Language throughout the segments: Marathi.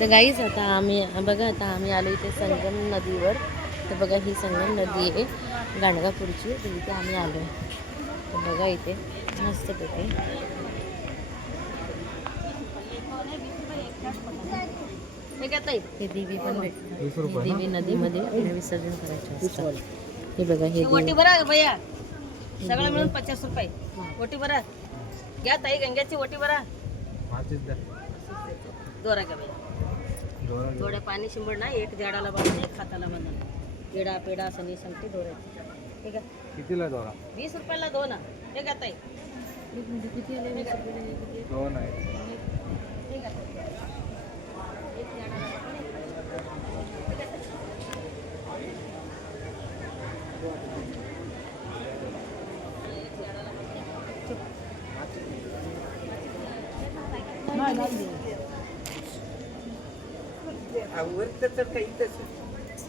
तर गाईच आता आम्ही आलो इथे संगम नदीवर. तर बघा ही संगम नदी आहे गाणगापूरची. तर इथे आम्ही आलो आहे. तर बघा इथे मस्त पैकी हे देवी पण भेटतात. ही देवी नदीमध्ये विसर्जन करायचे असतात. हे बघा हे ओटी भरा भैया सगळं मिळून 50 रुपये ओटी भरा घ्या ताई गंग्याची ओटी भरा दोरा का भैया थोड्या पाणी शिंबड ना एक झाडाला बांधून एक हाताला बांधून पेडा पेडा असं नाही सांगते दोऱ्याची ठीक आहे कितीला दोरा 20 रुपयाला दोन हे घ्या ताई किती आले? 20 रुपये किती? दोन आहे ठीक आहे एक झाडाला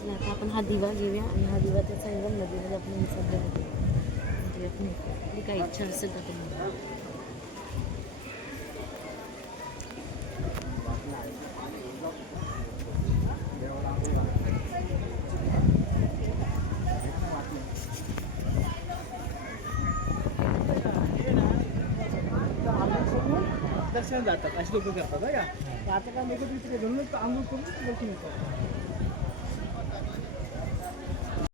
आता आपण हा दिवा घेऊया आणि हा दिवा त्या संगम नदीमध्ये आपण विसर्जन करूया. आपली काही इच्छा असेल तर तुम्हाला दर्शन जातात अशी लोक करतात का आता काय लोक तिथे घरूनच आंघोळ करून दर्शन येतात.